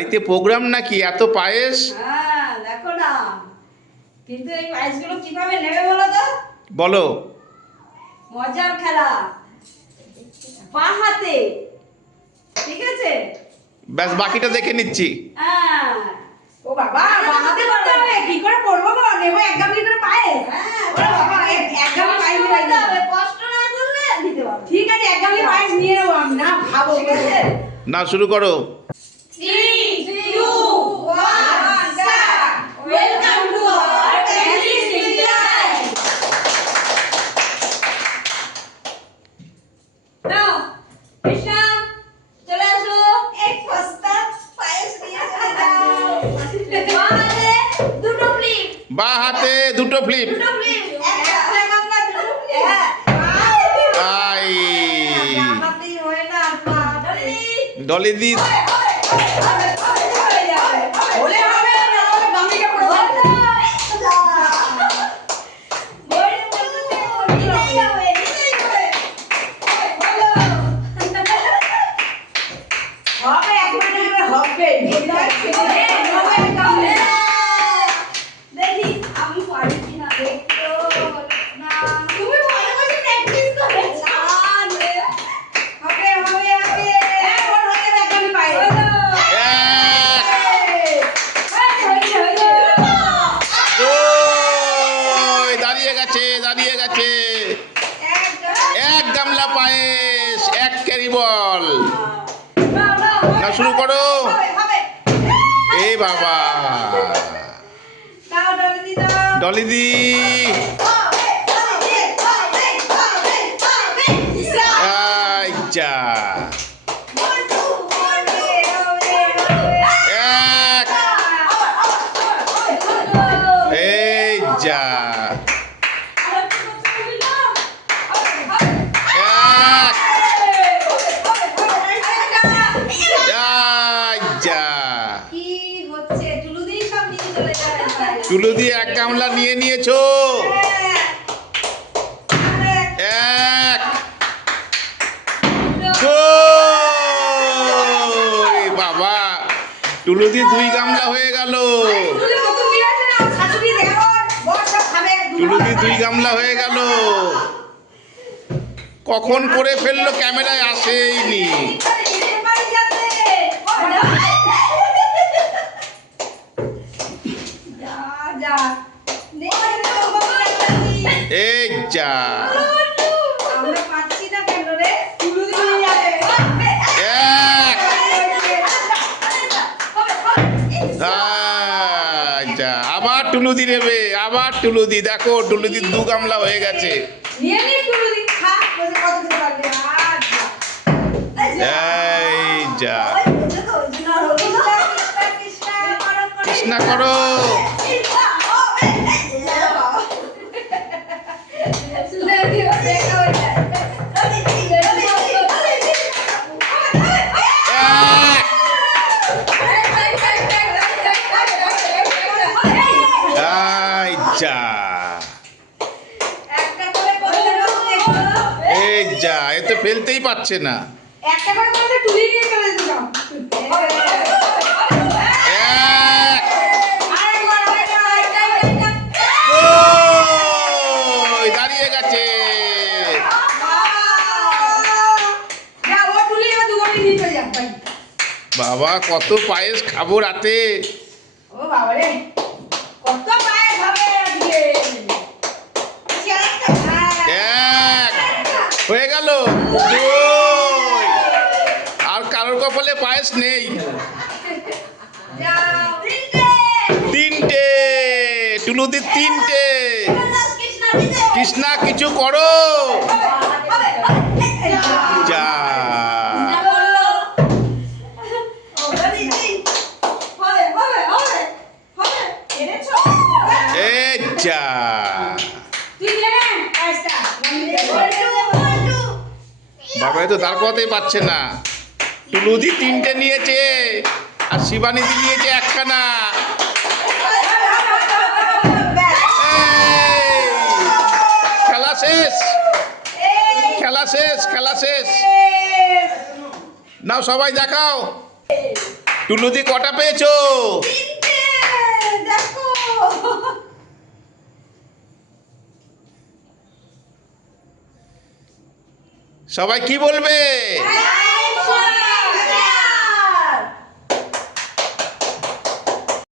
বাড়িতে প্রোগ্রাম নাকি? এত পায়েস? হ্যাঁ দেখো না, কিন্তু এই পায়েসগুলো কিভাবে নেবে বলো তো? বলো। মজার খেলা, বাঁ হাতে, ঠিক আছে? ব্যাস, বাকিটা দেখে নিচ্ছি। হ্যাঁ। ও বাবা, বাঁ হাতে করতে হবে, কি করে করবো গো? নেবো এক গামলি করে পায়েস। হ্যাঁ, ওরে বাবা, এক গামলি পায়েস নিয়ে করতে হবে, কষ্ট না করলে দিতে পারবে। ঠিক আছে, এক গামলি পায়েস নিয়ে নেবো আমি, না খাবো, ঠিক আছে? না, শুরু করো। 3, 2, 1, start. Welcome to our family life. Now, Krishna, চলে আসো। এক বস্তা পায়েস নিয়ে চলে যাও। বাঁ হাতে দুটো flip, বাঁ হাতে দুটো ফ্লিপ। দুটো flip, একটা গামলা দুটো flip। হ্যাঁ। আই আমাতেই হয় না, ডলি। ডলি দি। হলে হবে, না হলে গামলিটা পুরো হবে। হবে, এক মিনিট করে হবে। হবে এক গামলি। দেখি আমি পারি কিনা দেখতো না। তুমি ভালো করে প্র্যাকটিস করেছো। হবে, হবে, হবে। ওর হয়ে যাবে এক গামলি পায়েস। ওই দাঁড়িয়ে গেছে, দাঁড়িয়ে গেছে। এক গামলা পায়েস, এক ক্যারি বল। না, শুরু করো। এই বাবা, ডলি দি। আচ্ছা, এক, এই যা, এক, যা। কি হচ্ছে? টুলুদি সব নিয়ে চলে যায়। টুলু দিয়ে এক গামলা নিয়ে নিয়েছো। এক, ওই বাবা, টুলু দিয়ে দুই গামলা হয়ে গেল। টুলু দিয়ে দুই গামলা হয়ে গেল। কখন করে ফেললো, ক্যামেরায় আসেইনি। এই যা, এক, যা। আবার টুলু দি নেবে, আবার টুলু দি। দেখো, টুলু দি দু গামলা হয়ে গেছে। এই যা, কৃষ্ণা করো। এক, এই যা, এই যা। এ তো ফেলতেই পারছে না। একটা করে করলে তুলি নিয়ে চলে যেতে দাও। এক, আরেকবার, ওই দাঁড়িয়ে গেছে। যা, ও তুলি এবার দু গামলি নিয়ে চলে যাও ভাই। বাবা, কত পায়েস খাবো রাতে। ও বাবা রে, কত পায়েস হবে আজকে। এক, হয়ে গেল। দুই, আর কারোর কপালে পায়েস নেই। তিনটে, টুলুদি তিনটে। কৃষ্ণা, কিছু করো। যা, এই যা। বাবা, এ তো দাঁড় করাতেই পারছে না। টুলুদি তিনটে নিয়েছে, আর শিবানীদি নিয়েছে একখানা। এই, খেলা শেষ, খেলা শেষ, খেলা শেষ। নাও সবাই দেখাও। টুলুদি কটা পেয়েছো? তিনটে দেখো। সবাই কি বলবে? হ্যাঁ